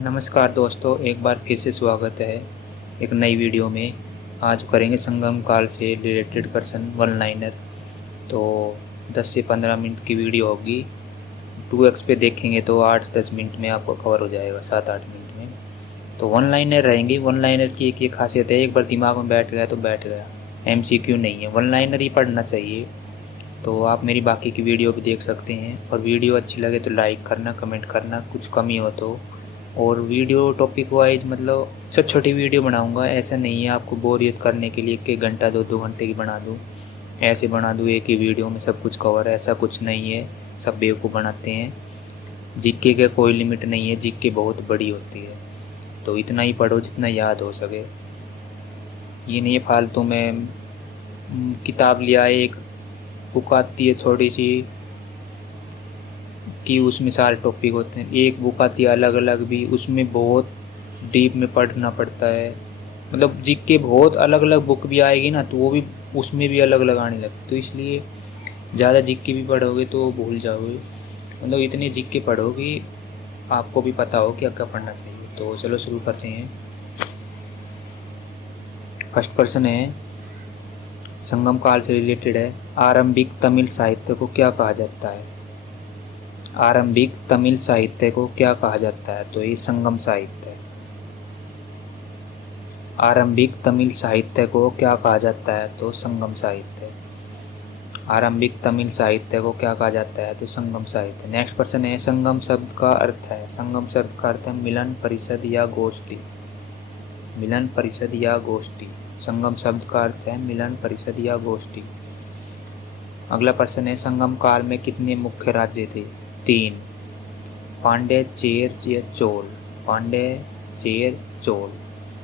नमस्कार दोस्तों, एक बार फिर से स्वागत है एक नई वीडियो में। आज करेंगे संगम काल से रिलेटेड क्वेश्चन वन लाइनर। तो 10 से 15 मिनट की वीडियो होगी। 2x पे देखेंगे तो 8-10 मिनट में आपको कवर हो जाएगा, 7-8 मिनट में। तो वन लाइनर रहेंगे। वन लाइनर की एक ये खासियत है, एक बार दिमाग में बैठ गया तो बैठ गया। MCQ नहीं है, वन लाइनर ही पढ़ना चाहिए। तो आप मेरी बाकी की वीडियो भी देख सकते हैं, और वीडियो अच्छी लगे तो लाइक करना, कमेंट करना, कुछ कमी हो तो। और वीडियो टॉपिक वाइज मतलब छोटी छोटी वीडियो बनाऊंगा, ऐसा नहीं है आपको बोरियत करने के लिए कि घंटा 2-2 घंटे की बना दूँ, ऐसे बना दूँ एक ही वीडियो में सब कुछ कवर। ऐसा कुछ नहीं है, सब बेवकूफ़ बनाते हैं। जीके का कोई लिमिट नहीं है, जीके बहुत बड़ी होती है। तो इतना ही पढ़ो जितना याद हो सके। ये नहीं है फालतू में किताब लिया है, एक बुक आती है थोड़ी सी कि उसमें सारे टॉपिक होते हैं। एक बुक आती है अलग अलग भी, उसमें बहुत डीप में पढ़ना पड़ता है। मतलब जीके बहुत अलग अलग बुक भी आएगी ना, तो वो भी उसमें भी अलग अलग आने लगती। तो इसलिए ज़्यादा जीके भी पढ़ोगे तो भूल जाओगे। मतलब इतने जीके पढ़ो कि आपको भी पता हो कि क्या पढ़ना चाहिए। तो चलो शुरू करते हैं। फर्स्ट प्रश्न है, संगम काल से रिलेटेड है। आरंभिक तमिल साहित्य को क्या कहा जाता है? आरंभिक तमिल साहित्य को क्या कहा जाता है? तो ये संगम साहित्य है। आरंभिक तमिल साहित्य को क्या कहा जाता है? तो संगम साहित्य। आरंभिक तमिल साहित्य को क्या कहा जाता है? तो संगम साहित्य। नेक्स्ट प्रश्न है, संगम शब्द का अर्थ है। संगम शब्द का अर्थ है मिलन, परिषद या गोष्ठी। मिलन, परिषद या गोष्ठी। संगम शब्द का अर्थ है मिलन, परिषद या गोष्ठी। अगला प्रश्न है, संगम काल में कितने मुख्य राज्य थे? 3। पांड्य, चेर या चोल। पांड्य, चेर, चोल।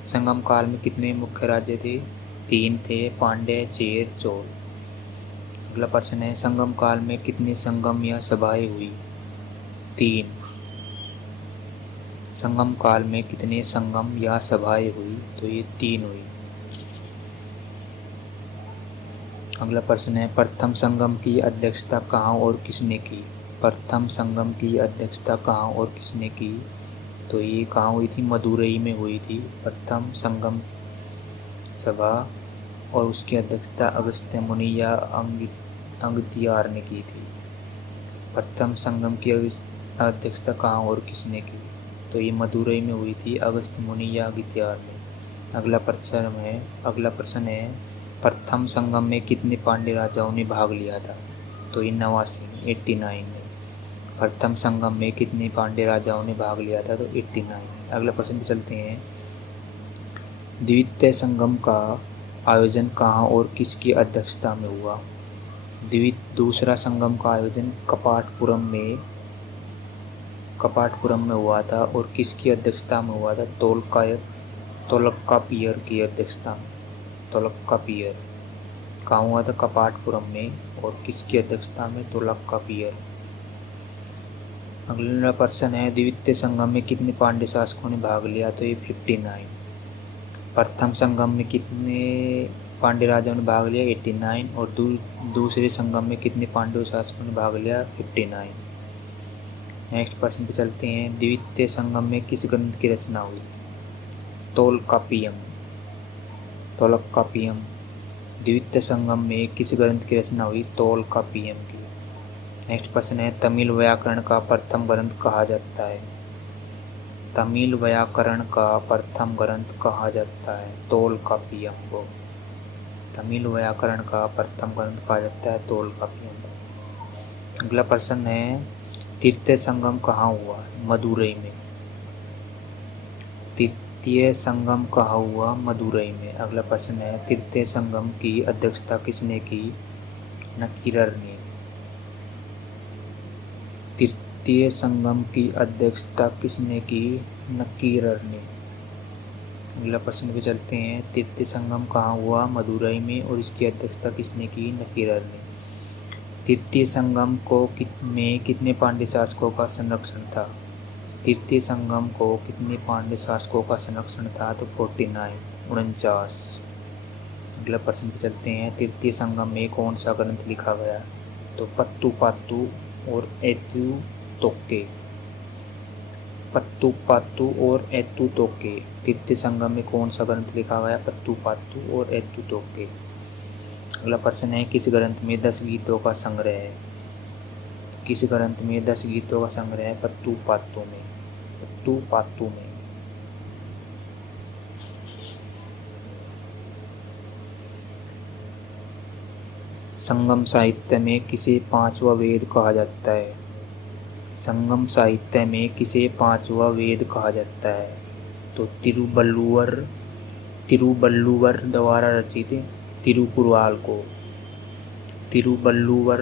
संगम काल में कितने मुख्य राज्य थे? 3 थे, पांड्य, चेर, चोल। अगला प्रश्न है, संगम काल में कितने संगम या सभाएं हुई? 3। संगम काल में कितने संगम या सभाएं हुई? तो ये 3 हुई। अगला प्रश्न है, प्रथम संगम की अध्यक्षता कहाँ और किसने की? प्रथम संगम की अध्यक्षता कहाँ और किसने की? तो ये कहाँ हुई थी? मदुरई में हुई थी प्रथम संगम सभा, और उसकी अध्यक्षता अगस्त्य मुनि या अंगितियार ने की थी। प्रथम संगम की अध्यक्षता कहाँ और किसने की? तो ये मदुरई में हुई थी अगस्त्य मुनि या अगितियार ने। अगला प्रश्न है, प्रथम संगम में कितने पांड्य राजाओं ने भाग लिया था? तो ये 89 में। प्रथम संगम में कितने पांड्य राजाओं ने भाग लिया था? तो 89। अगला प्रश्न पे चलते हैं, द्वितीय संगम का आयोजन कहाँ और किसकी अध्यक्षता में हुआ? दूसरा संगम का आयोजन कपाटपुरम में हुआ था, और किसकी अध्यक्षता में हुआ था? तोलकापियर की अध्यक्षता में। तोलकापियर कहाँ हुआ था? कपाटपुरम में। और किसकी अध्यक्षता में? तोलकापियर। अगला प्रश्न है, द्वितीय संगम में कितने पांड्य शासकों ने भाग लिया? तो ये 59। प्रथम संगम में कितने पांड्य राजाओं ने भाग लिया? 89। और दूसरे संगम में कितने पांड्य शासकों ने भाग लिया? 59। नेक्स्ट प्रश्न पे चलते हैं, द्वितीय संगम में किस ग्रंथ की रचना हुई? तोलकापियम। तोलकापियम। द्वितीय संगम में किस ग्रंथ की रचना हुई? तोलकापियम की। नेक्स्ट प्रश्न है, तमिल व्याकरण का प्रथम ग्रंथ कहा जाता है? तमिल व्याकरण का प्रथम ग्रंथ कहा जाता है? तोलकापियम को। तमिल व्याकरण का प्रथम ग्रंथ कहा जाता है तोलकापियम को। अगला प्रश्न है, तृतीय संगम कहाँ हुआ? मदुरई में। तृतीय संगम कहाँ हुआ? मदुरई में। अगला प्रश्न है, तृतीय संगम की अध्यक्षता किसने की? नकीरर ने। तृतीय संगम की अध्यक्षता किसने की? नकीरर ने। अगला प्रश्न पे चलते हैं, तृतीय संगम कहाँ हुआ? मदुरई में। और इसकी अध्यक्षता किसने की? नकीरर ने। तृतीय संगम में कितने पांड्य शासकों का संरक्षण था? तृतीय संगम को कितने पांड्य शासकों का संरक्षण था? तो 49। अगला प्रश्न पे चलते हैं, तृतीय संगम में कौन सा ग्रंथ लिखा गया? तो पत्तू पात्तू और एतु तोक्के। पत्तू पातू और एतु तोके। तृतीय संगम में कौन सा ग्रंथ लिखा गया? पत्तू पातू और एतु तोके। अगला प्रश्न है, किस ग्रंथ में 10 गीतों का संग्रह है? किस ग्रंथ में 10 गीतों का संग्रह है? पत्तू पातू में। पत्तू पातू में। संगम साहित्य में किसे पांचवा वेद कहा जाता है? संगम साहित्य में किसे पांचवा वेद कहा जाता है? तो तिरुवल्लुवर द्वारा रचित तिरुकुराल को। तिरुवल्लुवर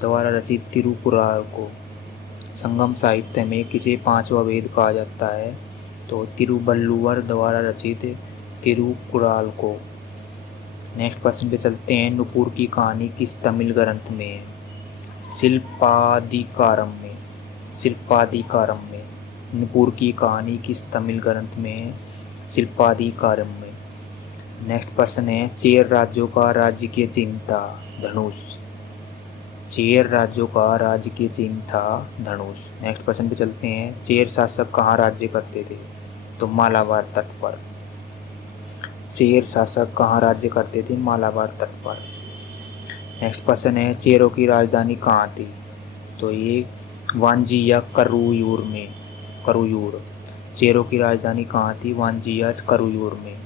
द्वारा रचित तिरुकुराल को संगम साहित्य में किसे पांचवा वेद कहा जाता है? तो तिरुवल्लुवर द्वारा रचित तिरुकुराल को। नेक्स्ट प्रश्न पे चलते हैं, नुपुर की कहानी किस तमिल ग्रंथ में है? शिल्पाधिकारम में। शिल्पाधिकारम में। नुपुर की कहानी किस तमिल ग्रंथ में है? शिल्पाधिकारम में। नेक्स्ट प्रश्न है, चेर राज्यों का राजकीय चिन्ह था? धनुष। चेर राज्यों का राजकीय चिन्ह था धनुष। नेक्स्ट प्रश्न पे चलते हैं, चेर शासक कहाँ राज्य करते थे? तो मालाबार तट पर। चेर शासक कहाँ राज्य करते थे? मालाबार तट पर। नेक्स्ट प्रश्न है, चेरों की राजधानी कहाँ थी? तो ये वांजी या करुयूर में। करुयूर। चेरों की राजधानी कहाँ थी? वांजी या करुयूर में।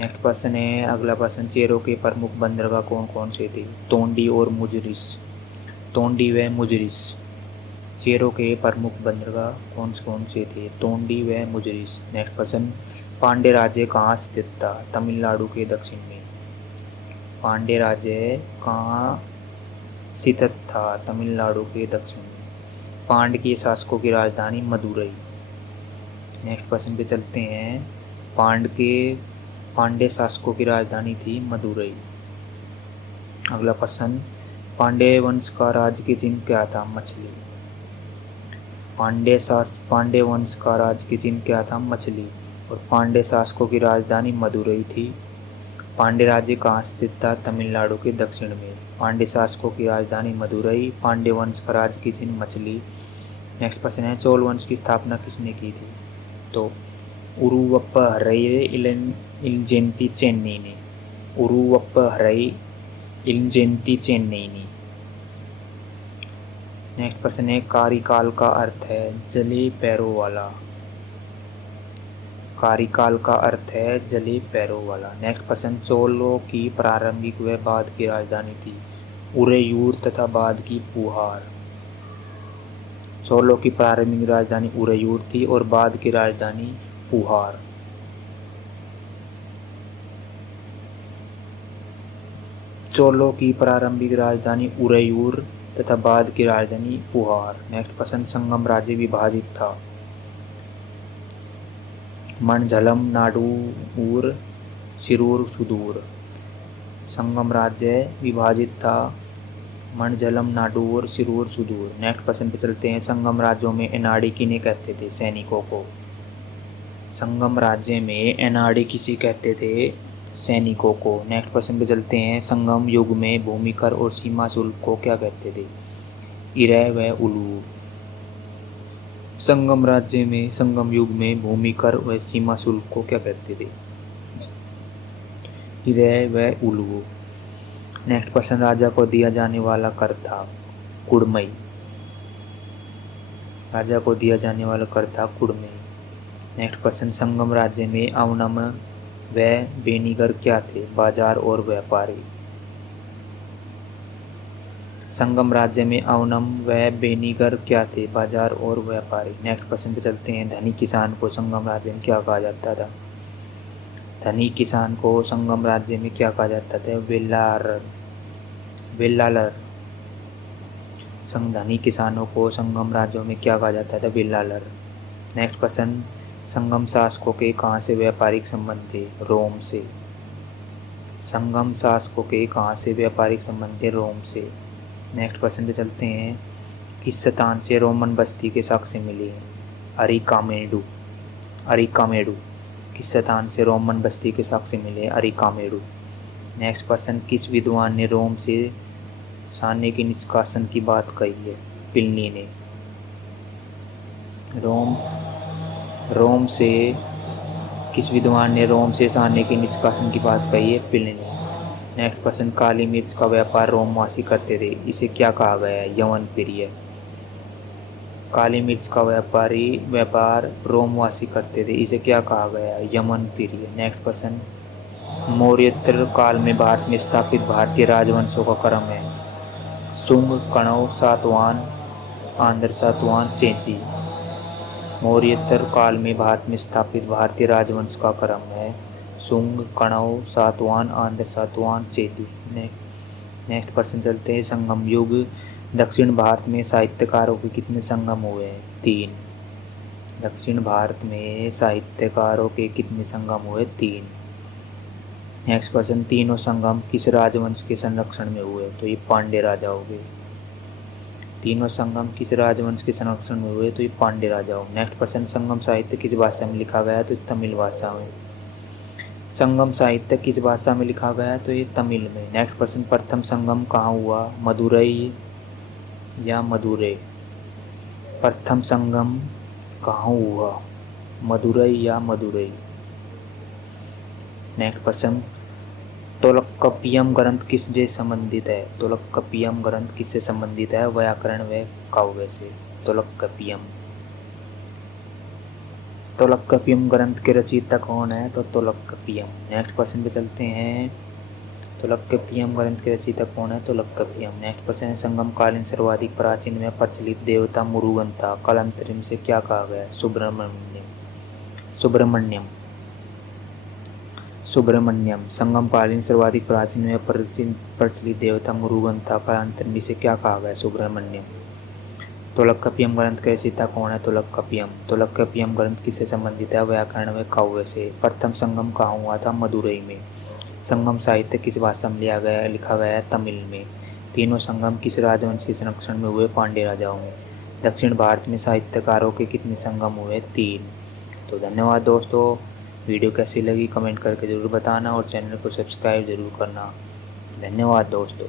नेक्स्ट प्रश्न है, अगला प्रश्न, चेरों के प्रमुख बंदरगाह कौन कौन से थे? तोंडी और मुजरिस। तोंडी व मुजरिस। चेरों के प्रमुख बंदरगाह कौन कौन से थे? तोंडी व मुजरिस। नेक्स्ट प्रश्न, पांड्य राज्य कहाँ स्थित था? तमिलनाडु के दक्षिण में। पांड्य राज्य कहाँ स्थित था? तमिलनाडु के दक्षिण में। पांड्य के शासकों की राजधानी मदुरई। नेक्स्ट प्रश्न पे चलते हैं, पांड्य शासकों की राजधानी थी मदुरई। अगला प्रश्न, पांड्य वंश का राजकीय चिन्ह क्या था? मछली। पांड्य वंश का राजकीय चिन्ह क्या था? मछली। और पांड्य शासकों की राजधानी मदुरई थी। पांड्य राज्य कहाँ स्थित था? तमिलनाडु के दक्षिण में। पांड्य शासकों की राजधानी मदुरई। पांड्य वंश का राजकीय चिन्ह मछली। नेक्स्ट प्रश्न है, चोल वंश की स्थापना किसने की थी? तो उरुवप्पहरई इलजेंती चेन्नई ने। उरुवप्पहरई इलजेंती चेन्नई ने। नेक्स्ट प्रश्न है, कार्यकाल का अर्थ है? जले पैरों वाला। कार्यकाल का अर्थ है जले पैरों वाला। नेक्स्ट प्रश्न, चोलों की प्रारंभिक व बाद की राजधानी थी? उरेयूर तथा बाद की पुहार। चोलों की प्रारंभिक राजधानी उरेयूर थी और बाद की राजधानी पुहार। चोलों की प्रारंभिक राजधानी उरेयूर तथा बाद की राजधानी पुहार। नेक्स्ट प्रश्न, संगम राज्य विभाजित था? मनझलम, नाडूर, शिरूर, सुदूर। संगम राज्य विभाजित था मनझलम, नाडूर, शिरूर, सुदूर। नेक्स्ट प्रश्न पे चलते हैं, संगम राज्यों में एनाड़ी किन्हें कहते थे? सैनिकों को। संगम राज्य में एनाड़ी किसे कहते थे? सैनिकों को। नेक्स्ट प्रश्न पे चलते हैं, संगम युग में भूमि कर और सीमा शुल्क को क्या कहते थे? इरय व उलू। संगम राज्य में संगम युग में भूमि कर व सीमा शुल्क को क्या कहते थे? इरय व उलू। नेक्स्ट प्रश्न, राजा को दिया जाने वाला कर था? कुड़मई। राजा को दिया जाने वाला कर था कुड़मई। नेक्स्ट प्रश्न, संगम राज्य में अवनम व बेनीगर क्या थे? बाजार और व्यापारी। संगम राज्य में अवनम व बेनीगर क्या थे? बाजार और व्यापारी। नेक्स्ट प्रश्न पे चलते हैं, धनी किसान को संगम राज्य में क्या कहा जाता था? धनी किसान को संगम राज्य में क्या कहा जाता था? वेलालर। धनी किसानों को संगम राज्यों में क्या कहा जाता था? वेलालर। नेक्स्ट प्रश्न, संगम शासकों के कहाँ से व्यापारिक संबंध थे? रोम से। संगम शासकों के कहाँ से व्यापारिक संबंध थे? रोम से। नेक्स्ट प्रश्न पे चलते हैं, किस स्थान से रोमन बस्ती के साक्ष्य मिले? अरिकामेडू। अरिकामेडू। किस स्थान से रोमन बस्ती के साक्ष्य मिले? अरिकामेडू। नेक्स्ट प्रश्न, किस विद्वान ने रोम से सान्य के निष्कासन की बात कही है? प्लिनी ने। रोम रोम से किस विद्वान ने रोम से सारणी के निष्कासन की बात कही है? प्लिनी। नेक्स्ट क्वेश्चन, काली मिर्च का व्यापार रोमवासी करते थे, इसे क्या कहा गया है? यवन प्रिय। काली मिर्च का व्यापार रोमवासी करते थे, इसे क्या कहा गया है? यमन प्रिय। नेक्स्ट क्वेश्चन, मौर्योत्तर काल में भारत में स्थापित भारतीय राजवंशों का क्रम है? शुंग, कणव, सातवाहन, आंध्र सातवाहन, चेदी। मौर्योत्तर काल में भारत में स्थापित भारतीय राजवंश का क्रम है शुंग, कणव, सातवाहन, आंध्र सातवाहन, चेदी। नेक्स्ट क्वेश्चन चलते हैं, संगम युग दक्षिण भारत में साहित्यकारों के कितने संगम हुए हैं? 3। दक्षिण भारत में साहित्यकारों के कितने संगम हुए? 3। नेक्स्ट क्वेश्चन, तीनों संगम किस राजवंश के संरक्षण में हुए? तो ये पांड्य राजा हो गए। तीनों संगम किस राजवंश के संरक्षण में हुए? तो ये पांड्य राजा हो। नेक्स्ट क्वेश्चन, संगम साहित्य किस भाषा में लिखा गया? तो तमिल भाषा में। संगम साहित्य किस भाषा में लिखा गया? तो ये तमिल में। नेक्स्ट क्वेश्चन, प्रथम संगम कहाँ हुआ? मदुरई या मदुरै? प्रथम संगम कहाँ हुआ? मदुरई या मदुरै? नेक्स्ट क्वेश्चन, तोलकप्पियम ग्रंथ किससे संबंधित है? तोलकप्पियम ग्रंथ किससे संबंधित है? व्याकरण व काव्य से। तोलकप्पियम ग्रंथ के रचयिता कौन है? तो तोलकप्पियम। नेक्स्ट क्वेश्चन पे चलते हैं, तोलकप्पियम ग्रंथ के रचयिता कौन है? तोलकप्पियम। नेक्स्ट क्वेश्चन है, संगम कालीन सर्वाधिक प्राचीन में प्रचलित देवता मुरुगन था, कालांतर से क्या कहा गया? सुब्रमण्यम। संगम कालीन सर्वाधिक प्राचीन में प्रचलित देवता मुरुगन था, कालांतर से क्या कहा गया? सुब्रमण्यम। तोलकप्पियम ग्रंथ के रचयिता कौन है? तोलकप्पियम। तोलकप्पियम ग्रंथ किससे संबंधित है? व्याकरण व काव्य से। प्रथम संगम कहाँ हुआ था? मदुरई में। संगम साहित्य किस भाषा में लिखा गया है? तमिल में। तीनों संगम किस राजवंश के संरक्षण में हुए? पांड्य राजाओं में। दक्षिण भारत में साहित्यकारों के कितने संगम हुए? 3। तो धन्यवाद दोस्तों, वीडियो कैसी लगी कमेंट करके ज़रूर बताना और चैनल को सब्सक्राइब ज़रूर करना। धन्यवाद दोस्तों।